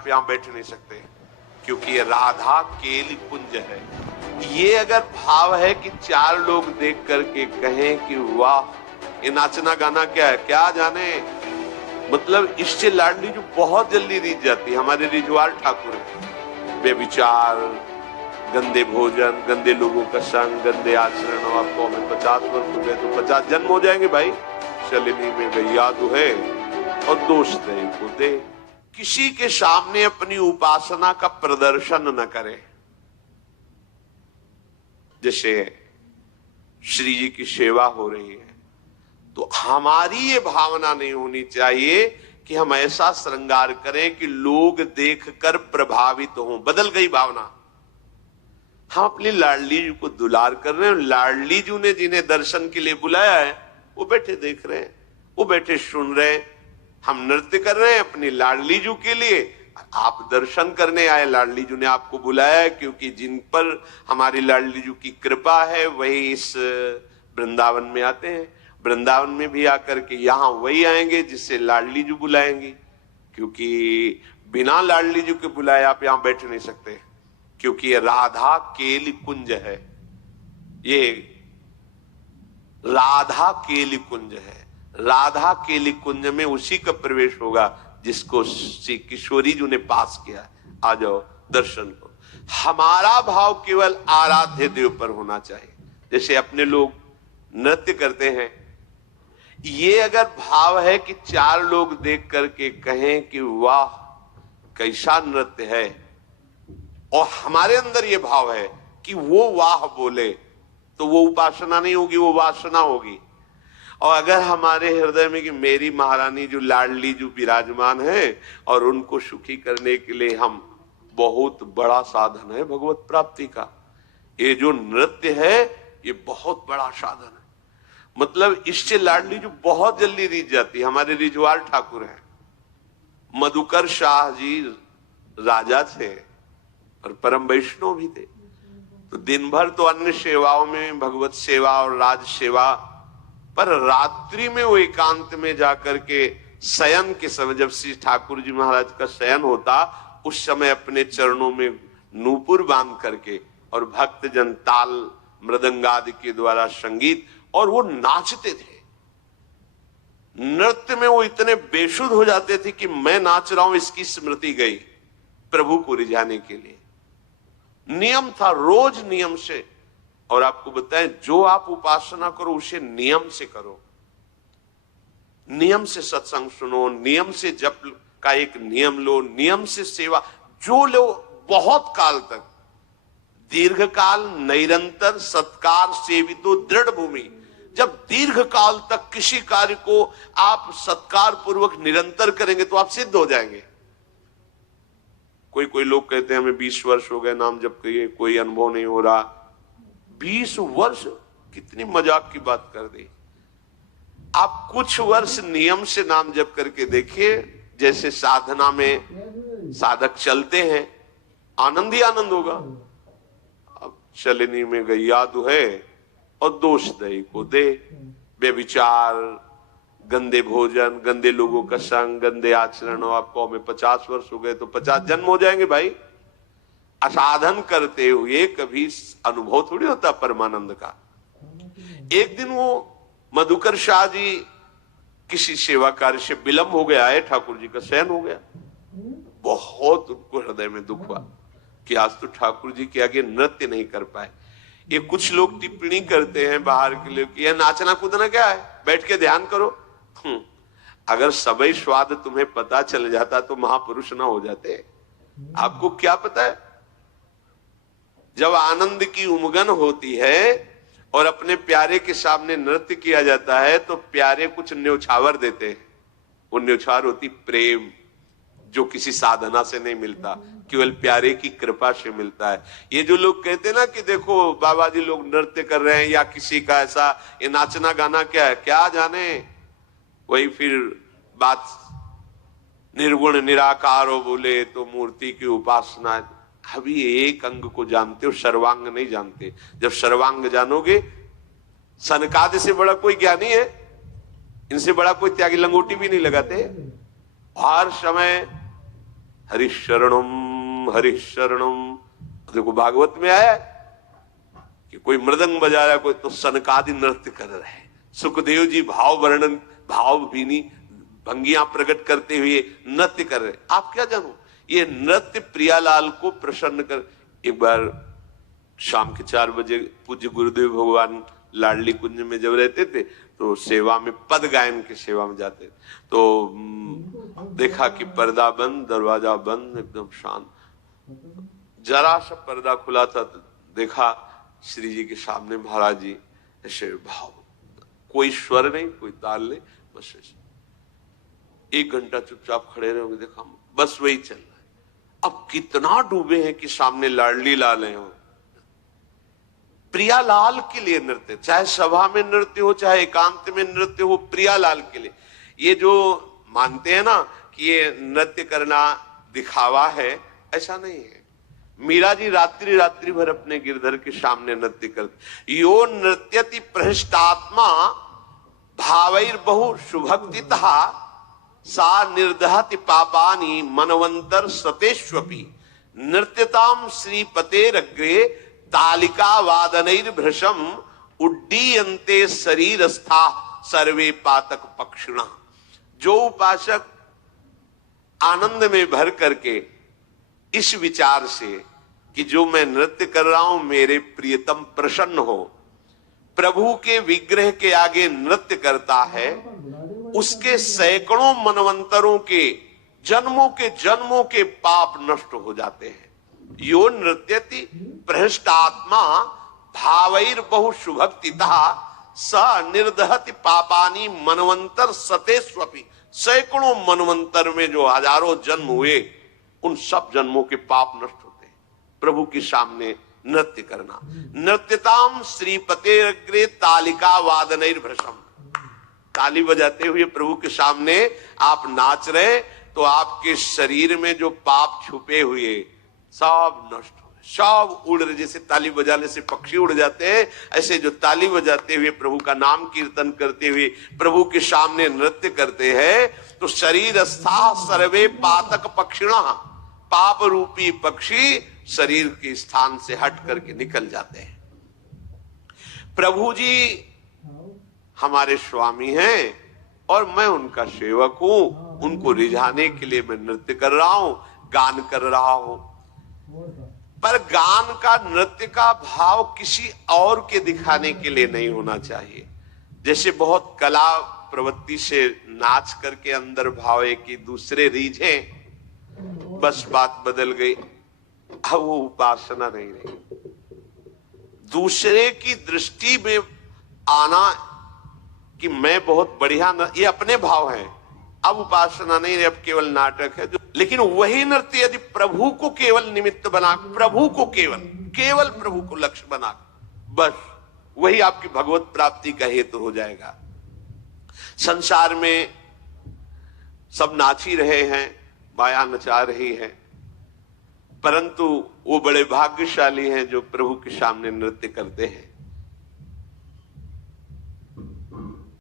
आप यहाँ बैठ नहीं सकते, क्योंकि ये राधा केली कुंज है। ये अगर भाव है कि चार लोग देख करके कहें कि वाह, ये नाचना गाना क्या है, क्या जाने, मतलब इससे लाडली जो बहुत जल्दी रीझ जाती है। हमारे रिजवाल ठाकुर है, बेविचार, गंदे भोजन, गंदे लोगों का संग, गंदे आचरण, और आपको हमें 50 वर्ष हो गए तो 50 जन्म हो जाएंगे भाई। शलिनी में गैया दुहे और दोष दे को दे। किसी के सामने अपनी उपासना का प्रदर्शन न करे। जैसे श्री जी की सेवा हो रही है तो हमारी ये भावना नहीं होनी चाहिए कि हम ऐसा श्रृंगार करें कि लोग देखकर प्रभावित हों। बदल गई भावना। हम अपनी लाडली जी को दुलार कर रहे हैं, लाडली जी ने जिन्हें दर्शन के लिए बुलाया है वो बैठे देख रहे हैं, वो बैठे सुन रहे हैं। हम नृत्य कर रहे हैं अपनी लाडली जी के लिए, आप दर्शन करने आए। लाडली जी ने आपको बुलाया है क्योंकि जिन पर हमारी लाडली जी की कृपा है वही इस वृंदावन में आते हैं। वृंदावन में भी आकर के यहां वही आएंगे जिससे लाडली जी बुलाएंगी, क्योंकि बिना लाडली जी के बुलाए आप यहां बैठ नहीं सकते, क्योंकि ये राधा केली कुंज है। ये राधा केली कुंज है। राधा केली कुंज में उसी का प्रवेश होगा जिसको श्री किशोरी जी ने पास किया। आ जाओ दर्शन को। हमारा भाव केवल आराध्य देव पर होना चाहिए। जैसे अपने लोग नृत्य करते हैं, ये अगर भाव है कि चार लोग देख करके कहें कि वाह कैसा नृत्य है, और हमारे अंदर ये भाव है कि वो वाह बोले, तो वो उपासना नहीं होगी, वो वासना होगी। और अगर हमारे हृदय में कि मेरी महारानी जो लाडली जो विराजमान है और उनको सुखी करने के लिए हम, बहुत बड़ा साधन है भगवत प्राप्ति का। ये जो नृत्य है ये बहुत बड़ा साधन है। मतलब इससे लाडली जो बहुत जल्दी रीझ जाती है। हमारे रिजवाल ठाकुर हैं, मधुकर शाह जी राजा थे और परम वैष्णव भी थे। तो दिन भर तो अन्य सेवाओं में, भगवत सेवा और राज सेवा, पर रात्रि में वो एकांत में जाकर के शयन के समय, जब श्री ठाकुर जी महाराज का शयन होता, उस समय अपने चरणों में नूपुर बांध करके और भक्तजन ताल मृदंगादि के द्वारा संगीत, और वो नाचते थे। नृत्य में वो इतने बेसुध हो जाते थे कि मैं नाच रहा हूं इसकी स्मृति गई, प्रभु को रिझाने के लिए। नियम था, रोज नियम से। और आपको बताएं, जो आप उपासना करो उसे नियम से करो। नियम से सत्संग सुनो, नियम से जप का एक नियम लो, नियम से सेवा जो लो, बहुत काल तक, दीर्घ काल निरंतर सत्कार सेवितो दृढ़ भूमि। जब दीर्घ काल तक किसी कार्य को आप सत्कार पूर्वक निरंतर करेंगे तो आप सिद्ध हो जाएंगे। कोई लोग कहते हैं हमें 20 वर्ष हो गए नाम जप किए, कोई अनुभव नहीं हो रहा। 20 वर्ष कितनी मजाक की बात कर दी। आप कुछ वर्ष नियम से नाम जप करके देखिए, जैसे साधना में साधक चलते हैं, आनंद ही आनंद होगा। अब शलिनी में गैया दुहे और दोष दे को दे। बेविचार, गंदे भोजन, गंदे लोगों का संग, गंदे आचरण, और आपको हमें 50 वर्ष हो गए तो 50 जन्म हो जाएंगे भाई। असाधन करते हुए कभी अनुभव थोड़ी होता परमानंद का। एक दिन वो मधुकर शाह जी किसी सेवा कार्य से विलंब हो गया है, ठाकुर जी का शयन हो गया। बहुत उनको हृदय में दुख हुआ कि आज तो ठाकुर जी के आगे नृत्य नहीं कर पाए। ये कुछ लोग टिप्पणी करते हैं बाहर के लिए कि यह नाचना कूदना क्या है, बैठ के ध्यान करो। अगर सबई स्वाद तुम्हें पता चल जाता तो महापुरुष ना हो जाते। आपको क्या पता है, जब आनंद की उमगन होती है और अपने प्यारे के सामने नृत्य किया जाता है तो प्यारे कुछ न्योछावर देते हैं। वो न्योछावर होती प्रेम, जो किसी साधना से नहीं मिलता, केवल प्यारे की कृपा से मिलता है। ये जो लोग कहते हैं ना कि देखो बाबा जी लोग नृत्य कर रहे हैं या किसी का ऐसा, ये नाचना गाना क्या है, क्या जाने, वही फिर बात निर्गुण निराकार हो बोले तो मूर्ति की उपासना। अभी एक अंग को जानते हो, सर्वांग नहीं जानते। जब सर्वांग जानोगे, सनकादि से बड़ा कोई ज्ञानी है, इनसे बड़ा कोई त्यागी लंगोटी भी नहीं लगाते। हर समय हरिशरणम। देखो भागवत में आया कि कोई मृदंग बजा रहा है, कोई तो सनकादि नृत्य कर रहे हैं। सुखदेव जी भाव वर्णन, भाव भीनी भंगियां प्रकट करते हुए नृत्य कर रहे। आप क्या जानो, ये नृत्य प्रियालाल को प्रसन्न कर। एक बार शाम के 4 बजे पूज्य गुरुदेव भगवान लाडली कुंज में जब रहते थे तो सेवा में, पद गायन की सेवा में जाते तो देखा कि पर्दा बंद, दरवाजा बंद, एकदम शांत। जरा सा पर्दा खुला था तो देखा श्री जी के सामने महाराज जी ऐसे भाव, कोई स्वर नहीं, कोई ताल नहीं, बस ऐसे 1 घंटा चुपचाप खड़े रहे। देखा बस वही चल रहा है। अब कितना डूबे हैं कि सामने लाडली लाल है, प्रियालाल के लिए नृत्य, चाहे सभा में नृत्य हो, चाहे एकांत में नृत्य हो, प्रियालाल के लिए। ये जो मानते हैं ना कि ये नृत्य करना दिखावा है, ऐसा नहीं है। मीरा जी रात्रि रात्रि भर अपने गिरधर के सामने नृत्य करते। यो नृत्यति प्रहृष्टात्मा भावैर्बहु शुभक्तितः सा निर्दहति पापानि मनवंतर सतेष्वपि नृत्यताम श्रीपतेरग्रे तालिका वादनैर्भृशम उड्डीयन्ते शरीरस्था सर्वे पातक पक्षिणा। जो उपासक आनंद में भर करके इस विचार से कि जो मैं नृत्य कर रहा हूं मेरे प्रियतम प्रसन्न हो, प्रभु के विग्रह के आगे नृत्य करता है, उसके सैकड़ों मनवंतरों के जन्मों के पाप नष्ट हो जाते हैं। यो नृत्यति प्रहृष्टात्मा भावैर्बहु शुभक्तितः स निर्दहति पापानि मनवंतर सतेष्वपि। सैकड़ों मनवंतर में जो हजारों जन्म हुए, उन सब जन्मों के पाप नष्ट होते हैं प्रभु के सामने नृत्य करना। नृत्यताम श्रीपतेरग्रे तालिका वादनैर्भृशम। ताली बजाते हुए प्रभु के सामने आप नाच रहे तो आपके शरीर में जो पाप छुपे हुए सब नष्ट हो, सब उड़ रहे। जैसे ताली बजाने से पक्षी उड़ जाते हैं, ऐसे जो ताली बजाते हुए प्रभु का नाम कीर्तन करते हुए प्रभु के सामने नृत्य करते हैं तो शरीर स्था सर्वे पातक पक्षिणा, पाप रूपी पक्षी शरीर के स्थान से हट करके निकल जाते हैं। प्रभु जी हमारे स्वामी हैं और मैं उनका सेवक हूं। उनको रिझाने के लिए मैं नृत्य कर रहा हूं, गान कर रहा हूं। पर गान का, नृत्य का भाव किसी और के दिखाने के लिए नहीं होना चाहिए। जैसे बहुत कला प्रवृत्ति से नाच करके अंदर भाव है कि दूसरे रीझे, बस बात बदल गई, अब वो उपासना नहीं रही। दूसरे की दृष्टि में आना कि मैं बहुत बढ़िया, ये अपने भाव है। अब उपासना नहीं रही, अब केवल नाटक है। लेकिन वही नृत्य यदि प्रभु को केवल निमित्त बना, प्रभु को केवल प्रभु को लक्ष्य बना, बस वही आपकी भगवत प्राप्ति का हेतु हो जाएगा। संसार में सब नाच ही रहे हैं, माया नचा रही है, परंतु वो बड़े भाग्यशाली हैं जो प्रभु के सामने नृत्य करते हैं।